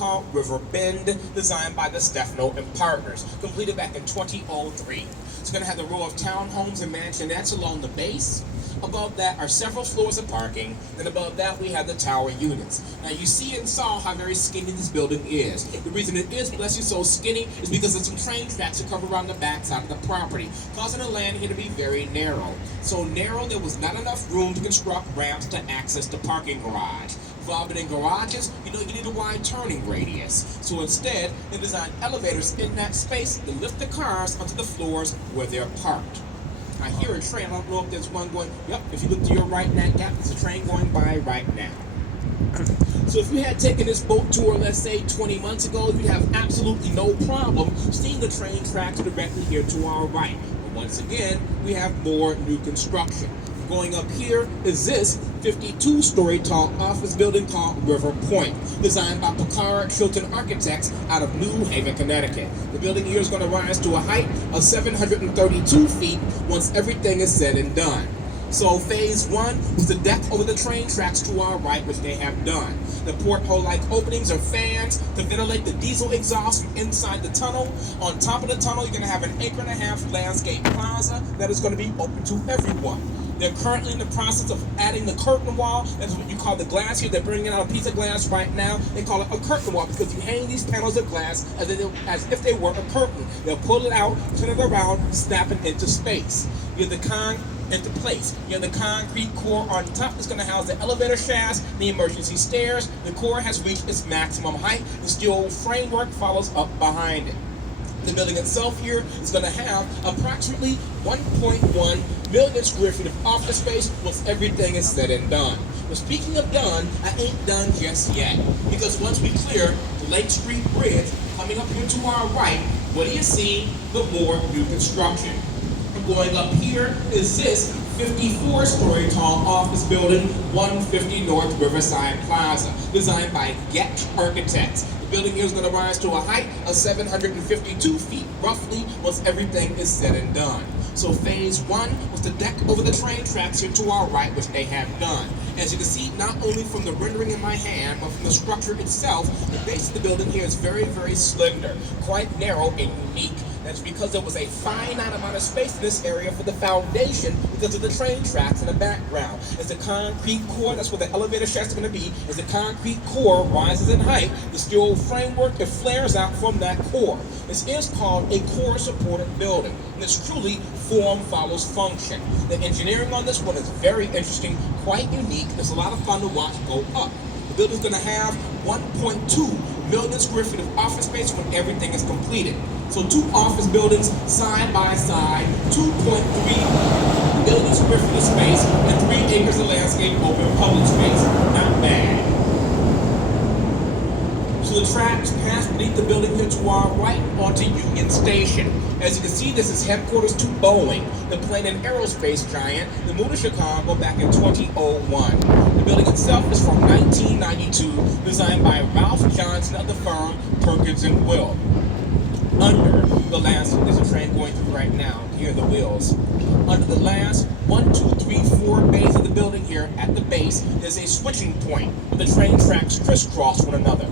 called River Bend, designed by the Stefano and Partners, completed back in 2003. It's going to have the row of townhomes and mansionettes along the base. Above that are several floors of parking, and above that we have the tower units. Now you see and saw how very skinny this building is. The reason it is, bless you, so skinny is because of some train tracks that cover around the back side of the property, causing the land here to be very narrow. So narrow there was not enough room to construct ramps to access the parking garage. Involved in garages, you need a wide turning radius. So instead, they designed elevators in that space to lift the cars onto the floors where they're parked. I hear a train. I don't know if there's one going. Yep, if you look to your right in that gap, there's a train going by right now. So if you had taken this boat tour, let's say 20 months ago, you'd have absolutely no problem seeing the train tracks directly here to our right. But once again, we have more new construction. Going up here is this 52-story tall office building called River Point, designed by Picard Chilton Architects out of New Haven, Connecticut. The building here is going to rise to a height of 732 feet once everything is said and done. So phase one was the deck over the train tracks to our right, which they have done. The porthole-like openings are fans to ventilate the diesel exhaust from inside the tunnel. On top of the tunnel, you're going to have an 1.5-acre landscape plaza that is going to be open to everyone. They're currently in the process of adding the curtain wall. That's what you call the glass here. They're bringing out a piece of glass right now. They call it a curtain wall because you hang these panels of glass as if they were a curtain. They'll pull it out, turn it around, snap it into space. You have the into place. You have the concrete core on top that's going to house the elevator shafts, the emergency stairs. The core has reached its maximum height. The steel framework follows up behind it. The building itself here is going to have approximately 1.1 million square feet of office space once everything is said and done. But speaking of done, I ain't done just yet. Because once we clear the Lake Street Bridge, coming up here to our right, what do you see? The more new construction. Going up here is this 54-story tall office building, 150 North Riverside Plaza, designed by Getch Architects. The building here is going to rise to a height of 752 feet, roughly, once everything is said and done. So phase one was the deck over the train tracks here to our right, which they have done. As you can see, not only from the rendering in my hand, but from the structure itself, the base of the building here is very, very slender, quite narrow and unique. That's because there was a finite amount of space in this area for the foundation because of the train tracks in the background. As the concrete core, that's where the elevator shafts are going to be, as the concrete core rises in height, the steel framework, it flares out from that core. This is called a core-supported building, and it's truly form follows function. The engineering on this one is very interesting, quite unique. It's a lot of fun to watch go up. The building's going to have 1.2 million square feet of office space when everything is completed. So 2 office buildings side by side, 2.3 million square feet of space, and 3 acres of landscape open public space. Not bad. So the tracks pass beneath the building here to our right onto Union Station. As you can see, this is headquarters to Boeing, the plane and aerospace giant that moved to Chicago back in 2001. The building itself is from 1992, designed by Ralph Johnson of the firm Perkins and Will. Under the last, there's a train going through right now, here are the wheels. Under the last 1, 2, 3, 4 bays of the building here at the base, there's a switching point where the train tracks crisscross one another.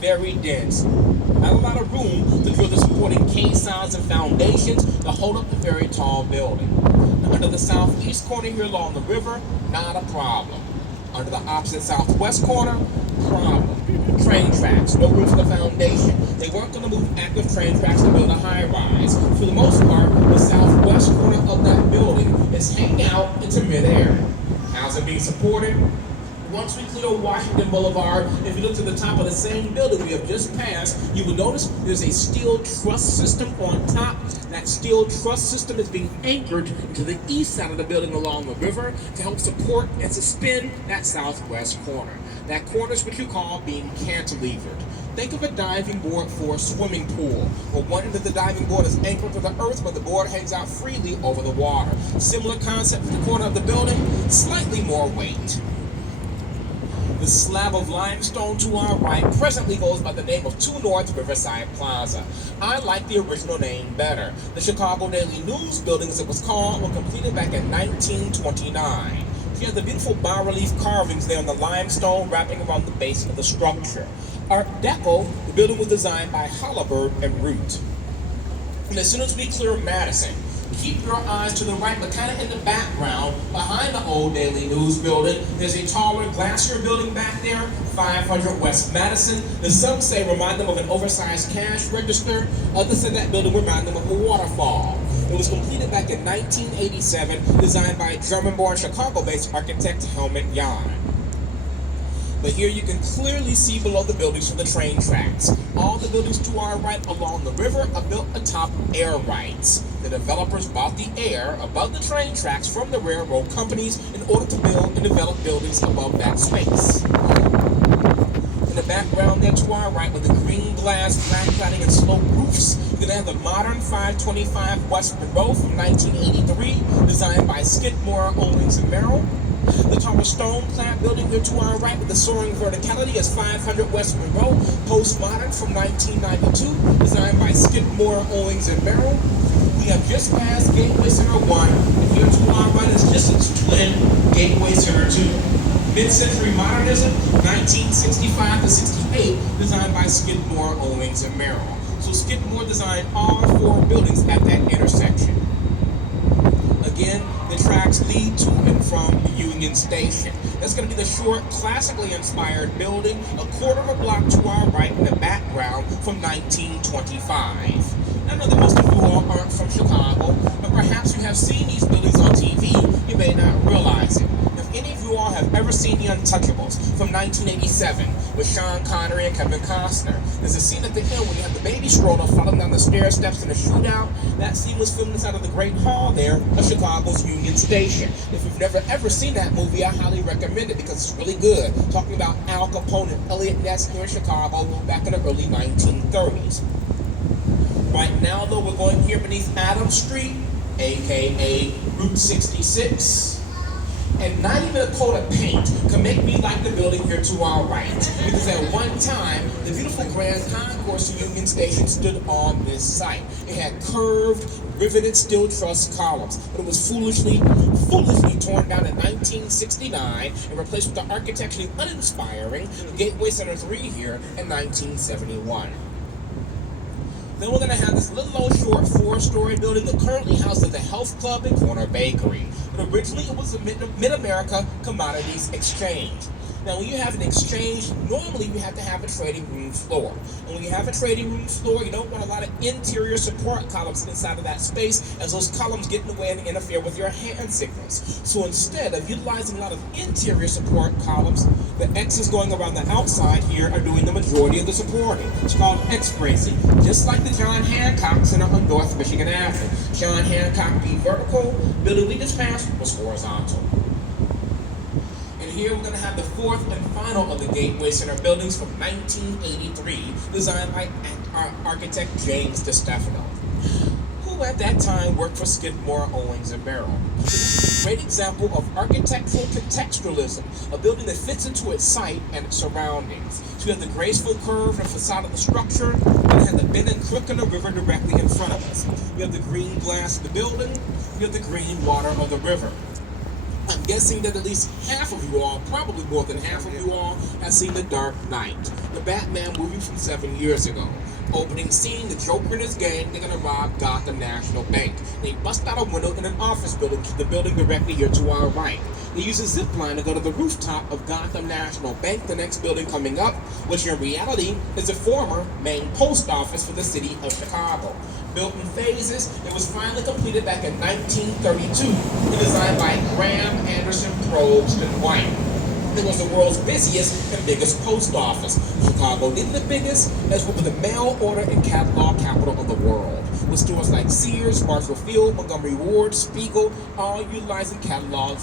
Very dense. Not a lot of room to drill the supporting caissons and foundations to hold up the very tall building. Now, under the southeast corner here along the river, not a problem. Under the opposite southwest corner, problem. Train tracks, no room for the foundation. They weren't going to move active train tracks to build a high-rise. For the most part, the southwest corner of that building is hanging out into midair. How's it being supported? Once we clear Washington Boulevard, if you look to the top of the same building we have just passed, you will notice there's a steel truss system on top. That steel truss system is being anchored to the east side of the building along the river to help support and suspend that southwest corner. That corner is what you call being cantilevered. Think of a diving board for a swimming pool, where one end of the diving board is anchored to the earth, but the board hangs out freely over the water. Similar concept for the corner of the building, slightly more weight. The slab of limestone to our right presently goes by the name of 2 North Riverside Plaza. I like the original name better. The Chicago Daily News building, as it was called, was completed back in 1929. You have the beautiful bas-relief carvings there on the limestone wrapping around the base of the structure. Art Deco, the building was designed by Halliburton and Root. And as soon as we clear Madison, keep your eyes to the right, but kind of in the background, behind the old Daily News building, there's a taller glacier building back there, 500 West Madison. The some say remind them of an oversized cash register. Others say that building remind them of a waterfall. It was completed back in 1987, designed by German-born Chicago-based architect Helmut Jahn. But here you can clearly see below the buildings from the train tracks. All the buildings to our right along the river are built atop air rights. The developers bought the air above the train tracks from the railroad companies in order to build and develop buildings above that space. In the background there to our right with the green glass, black cladding, and sloped roofs, you're going to have the modern 525 West Monroe from 1983, designed by Skidmore, Owings & Merrill. The taller stone-clad building here to our right with the soaring verticality is 500 West Monroe, postmodern from 1992, designed by Skidmore, Owings & Merrill. We have just passed Gateway Center 1, and here to our right is just its twin, Gateway Center 2. Mid-century modernism, 1965 to 68, designed by Skidmore, Owings & Merrill. So Skidmore designed all four buildings at that intersection. Again, the tracks lead to and from Union Station. That's going to be the short, classically inspired building, a quarter of a block to our right in the background from 1925. I know that most of you all aren't from Chicago, but perhaps you have seen these buildings on TV. You may not realize it. If any of you all have ever seen The Untouchables from 1987 with Sean Connery and Kevin Costner, there's a scene at the end where you have the baby stroller falling down the stair steps in a shootout. That scene was filmed inside of the Great Hall there of Chicago's Union Station. If you've never ever seen that movie, I highly recommend it because it's really good. Talking about Al Capone and Elliot Ness here in Chicago back in the early 1930s. Right now, though, we're going here beneath Adams Street, aka Route 66. And not even a coat of paint can make me like the building here to our right. Because at one time, the beautiful Grand Concourse of Union Station stood on this site. It had curved, riveted steel truss columns, but it was foolishly torn down in 1969 and replaced with the architecturally uninspiring Gateway Center 3 here in 1971. Then we're going to have this little old short four-story building that currently houses the Health Club and Corner Bakery. But originally it was a Mid-America Commodities Exchange. Now when you have an exchange, normally you have to have a trading room floor. And when you have a trading room floor, you don't want a lot of interior support columns inside of that space, as those columns get in the way and interfere with your hand signals. So instead of utilizing a lot of interior support columns, the X's going around the outside here are doing the majority of the supporting. It's called X-bracing, just like the John Hancock Center on North Michigan Avenue. John Hancock being vertical, building we just passed was horizontal. Here we're going to have the fourth and final of the Gateway Center buildings from 1983, designed by architect James DeStefano, who at that time worked for Skidmore, Owings & Merrill. This is a great example of architectural contextualism, a building that fits into its site and its surroundings. So we have the graceful curve and facade of the structure, and we have the bend and crook in the river directly in front of us. We have the green glass of the building, we have the green water of the river. I'm guessing that at least half of you all, probably more than half of you all, have seen The Dark Knight, the Batman movie from 7 years ago. Opening scene, the Joker and his gang, they're gonna rob Gotham National Bank. They bust out a window in an office building, the building directly here to our right. They use a zip line to go to the rooftop of Gotham National Bank, the next building coming up, which in reality is a former main post office for the city of Chicago. Built in phases, it was finally completed back in 1932 and designed by Graham Anderson Probst and White. It was the world's busiest and biggest post office. Chicago needed the biggest, as well as the mail order and catalog capital of the world, with stores like Sears, Marshall Field, Montgomery Ward, Spiegel, all utilizing catalogs